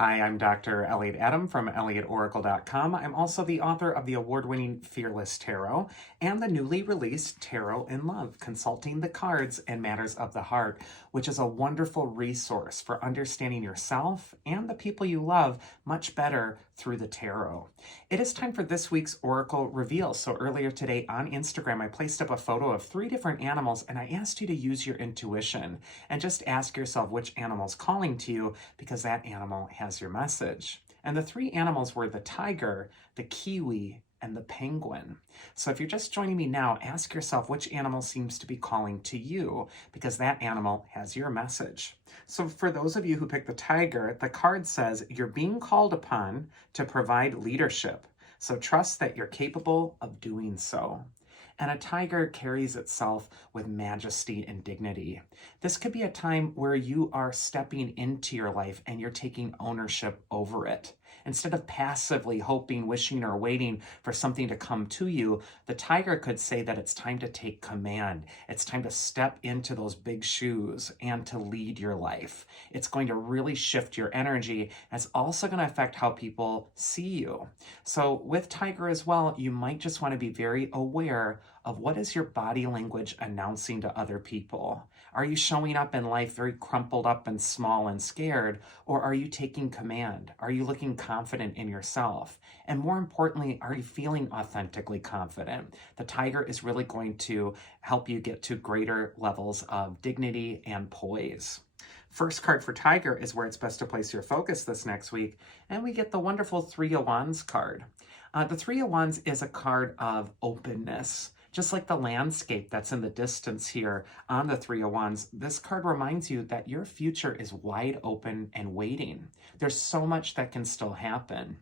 Hi, I'm Dr. Elliot Adam from ElliotOracle.com. I'm also the author of the award-winning Fearless Tarot and the newly released Tarot in Love, Consulting the Cards and Matters of the Heart, which is a wonderful resource for understanding yourself and the people you love much better through the tarot. It is time for this week's Oracle Reveal. So earlier today on Instagram, I placed up a photo of 3 different animals and I asked you to use your intuition and just ask yourself which animal's calling to you because that animal has your message. And the 3 animals were the tiger, the kiwi, and the penguin. So if you're just joining me now, ask yourself which animal seems to be calling to you because that animal has your message. So for those of you who picked the tiger, the card says you're being called upon to provide leadership. So trust that you're capable of doing so. And a tiger carries itself with majesty and dignity. This could be a time where you are stepping into your life and you're taking ownership over it. Instead of passively hoping, wishing, or waiting for something to come to you, the tiger could say that it's time to take command. It's time to step into those big shoes and to lead your life. It's going to really shift your energy. And it's also going to affect how people see you. So with tiger as well, you might just want to be very aware of what is your body language announcing to other people. Are you showing up in life very crumpled up and small and scared, or are you taking command? Are you looking confident in yourself? And more importantly, are you feeling authentically confident? The tiger is really going to help you get to greater levels of dignity and poise. First card for Tiger is where it's best to place your focus this next week, and we get the wonderful Three of Wands card. The Three of Wands is a card of openness. Just like the landscape that's in the distance here on the Three of Wands, this card reminds you that your future is wide open and waiting. There's so much that can still happen.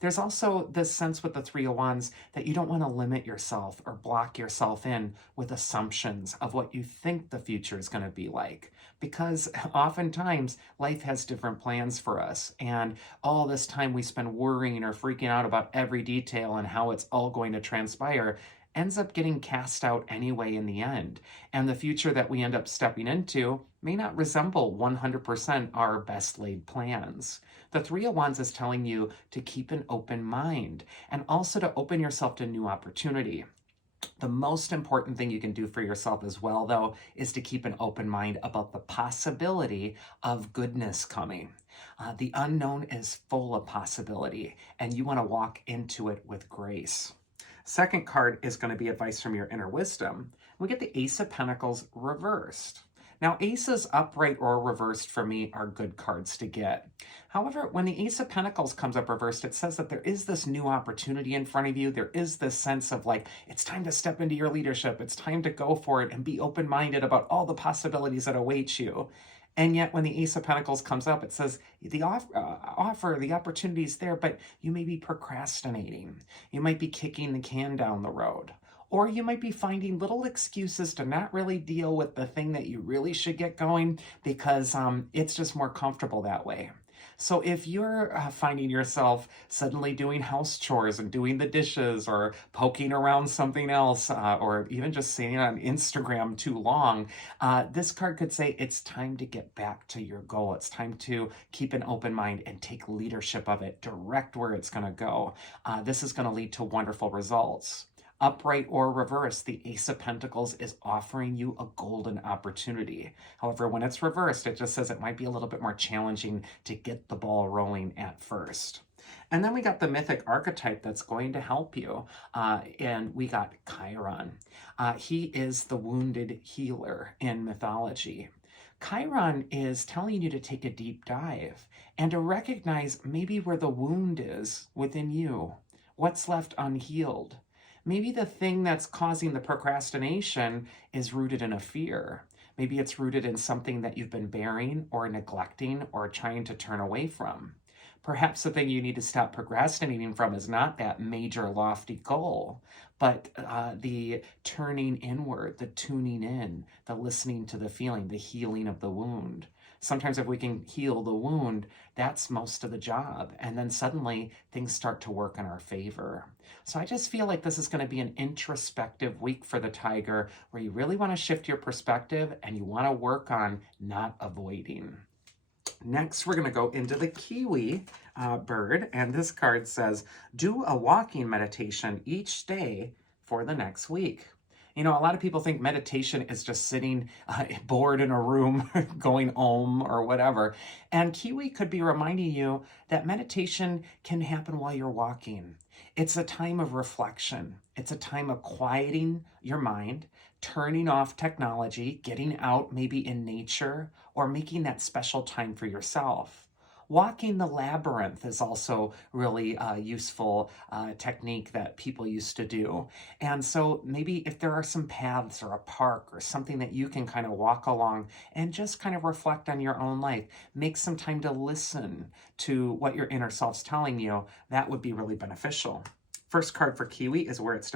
There's also this sense with the Three of Wands that you don't want to limit yourself or block yourself in with assumptions of what you think the future is going to be like. Because oftentimes life has different plans for us, and all this time we spend worrying or freaking out about every detail and how it's all going to transpire ends up getting cast out anyway in the end. And the future that we end up stepping into may not resemble 100% our best laid plans. The Three of Wands is telling you to keep an open mind and also to open yourself to new opportunity. The most important thing you can do for yourself as well, though, is to keep an open mind about the possibility of goodness coming. The unknown is full of possibility, and you want to walk into it with grace. Second card is going to be advice from your inner wisdom. We get the Ace of Pentacles reversed. Now, aces upright or reversed for me are good cards to get. However, when the Ace of Pentacles comes up reversed, it says that there is this new opportunity in front of you. There is this sense of like, it's time to step into your leadership. It's time to go for it and be open-minded about all the possibilities that await you. And yet when the Ace of Pentacles comes up, it says the offer, the opportunity is there, but you may be procrastinating. You might be kicking the can down the road. Or you might be finding little excuses to not really deal with the thing that you really should get going because it's just more comfortable that way. So if you're finding yourself suddenly doing house chores and doing the dishes or poking around something else or even just sitting on Instagram too long, this card could say it's time to get back to your goal. It's time to keep an open mind and take leadership of it, direct where it's going to go. This is going to lead to wonderful results. Upright or reverse, the Ace of Pentacles is offering you a golden opportunity. However, when it's reversed, it just says it might be a little bit more challenging to get the ball rolling at first. And then we got the mythic archetype that's going to help you. And we got Chiron. He is the wounded healer in mythology. Chiron is telling you to take a deep dive and to recognize maybe where the wound is within you, what's left unhealed. Maybe the thing that's causing the procrastination is rooted in a fear. Maybe it's rooted in something that you've been bearing or neglecting or trying to turn away from. Perhaps the thing you need to stop procrastinating from is not that major lofty goal, but the turning inward, the tuning in, the listening to the feeling, the healing of the wound. Sometimes if we can heal the wound, that's most of the job. And then suddenly things start to work in our favor. So I just feel like this is going to be an introspective week for the Tiger where you really want to shift your perspective and you want to work on not avoiding. Next, we're going to go into the Kiwi bird, and this card says, do a walking meditation each day for the next week. You know, a lot of people think meditation is just sitting bored in a room, going home or whatever. And Kiwi could be reminding you that meditation can happen while you're walking. It's a time of reflection. It's a time of quieting your mind, turning off technology, getting out maybe in nature, or making that special time for yourself. Walking the labyrinth is also really a useful technique that people used to do. And so maybe if there are some paths or a park or something that you can kind of walk along and just kind of reflect on your own life, make some time to listen to what your inner self's telling you, that would be really beneficial. First card for Kiwi is where it's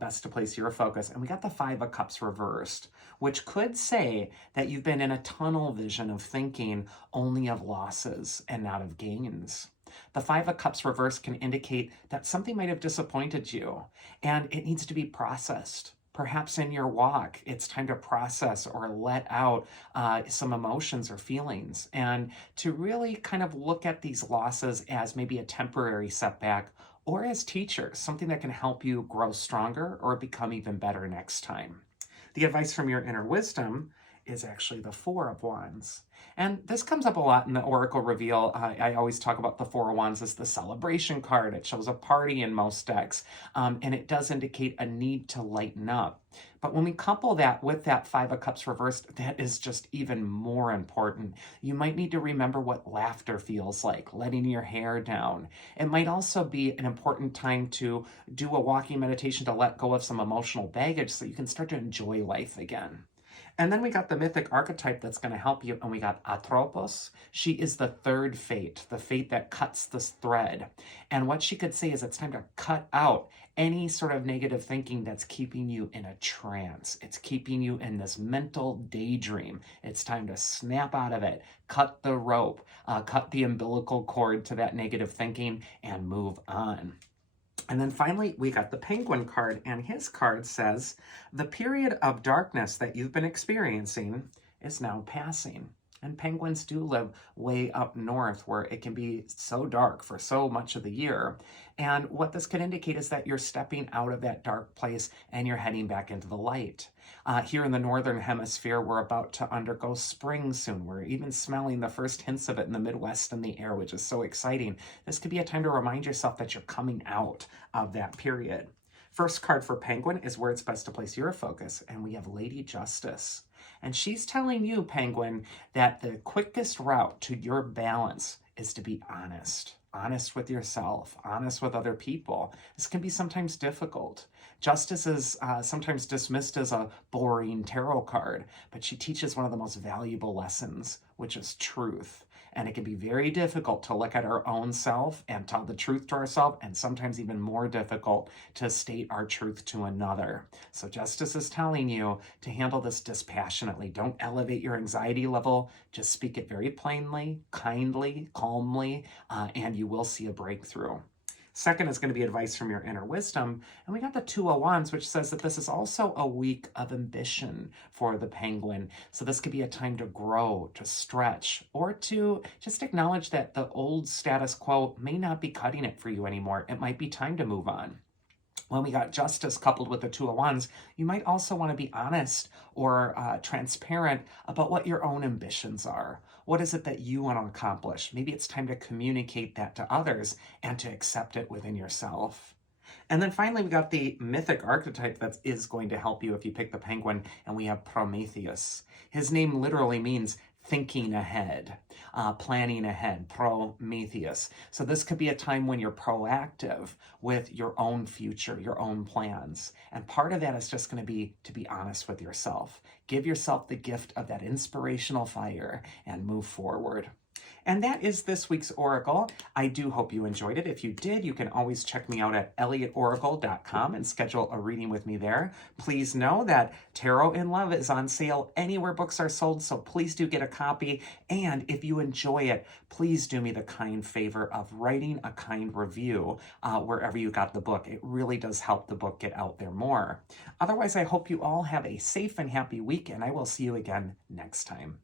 best to place your focus. And we got the Five of Cups reversed, which could say that you've been in a tunnel vision of thinking only of losses and not of gains. The Five of Cups reversed can indicate that something might have disappointed you and it needs to be processed. Perhaps in your walk, it's time to process or let out some emotions or feelings and to really kind of look at these losses as maybe a temporary setback or as teachers, something that can help you grow stronger or become even better next time. The advice from your inner wisdom is actually the Four of Wands. And this comes up a lot in the Oracle Reveal. I always talk about the Four of Wands as the celebration card. It shows a party in most decks, and it does indicate a need to lighten up. But when we couple that with that Five of Cups reversed, that is just even more important. You might need to remember what laughter feels like, letting your hair down. It might also be an important time to do a walking meditation to let go of some emotional baggage so you can start to enjoy life again. And then we got the mythic archetype that's going to help you, and we got Atropos. She is the third fate, the fate that cuts this thread. And what she could say is it's time to cut out any sort of negative thinking that's keeping you in a trance. It's keeping you in this mental daydream. It's time to snap out of it, cut the rope, cut the umbilical cord to that negative thinking, and move on. And then finally, we got the Penguin card, and his card says, the period of darkness that you've been experiencing is now passing. And penguins do live way up north where it can be so dark for so much of the year. And what this could indicate is that you're stepping out of that dark place and you're heading back into the light. Here in the Northern Hemisphere, we're about to undergo spring soon. We're even smelling the first hints of it in the Midwest in the air, which is so exciting. This could be a time to remind yourself that you're coming out of that period. First card for Penguin is where it's best to place your focus, and we have Lady Justice. And she's telling you, Penguin, that the quickest route to your balance is to be honest. Honest with yourself, honest with other people. This can be sometimes difficult. Justice is sometimes dismissed as a boring tarot card, but she teaches one of the most valuable lessons, which is truth. And it can be very difficult to look at our own self and tell the truth to ourselves, and sometimes even more difficult to state our truth to another. So Justice is telling you to handle this dispassionately. Don't elevate your anxiety level. Just speak it very plainly, kindly, calmly, and you will see a breakthrough. Second is going to be advice from your inner wisdom. And we got the Two of Wands, which says that this is also a week of ambition for the penguin. So this could be a time to grow, to stretch, or to just acknowledge that the old status quo may not be cutting it for you anymore. It might be time to move on. When we got Justice coupled with the Two of Wands, you might also want to be honest or transparent about what your own ambitions are. What is it that you want to accomplish? Maybe it's time to communicate that to others and to accept it within yourself. And then finally, we got the mythic archetype that is going to help you if you pick the penguin, and we have Prometheus. His name literally means thinking ahead, planning ahead, Prometheus. So this could be a time when you're proactive with your own future, your own plans. And part of that is just going to be honest with yourself. Give yourself the gift of that inspirational fire and move forward. And that is this week's Oracle. I do hope you enjoyed it. If you did, you can always check me out at elliotoracle.com and schedule a reading with me there. Please know that Tarot in Love is on sale anywhere books are sold, so please do get a copy. And if you enjoy it, please do me the kind favor of writing a kind review wherever you got the book. It really does help the book get out there more. Otherwise, I hope you all have a safe and happy week, and I will see you again next time.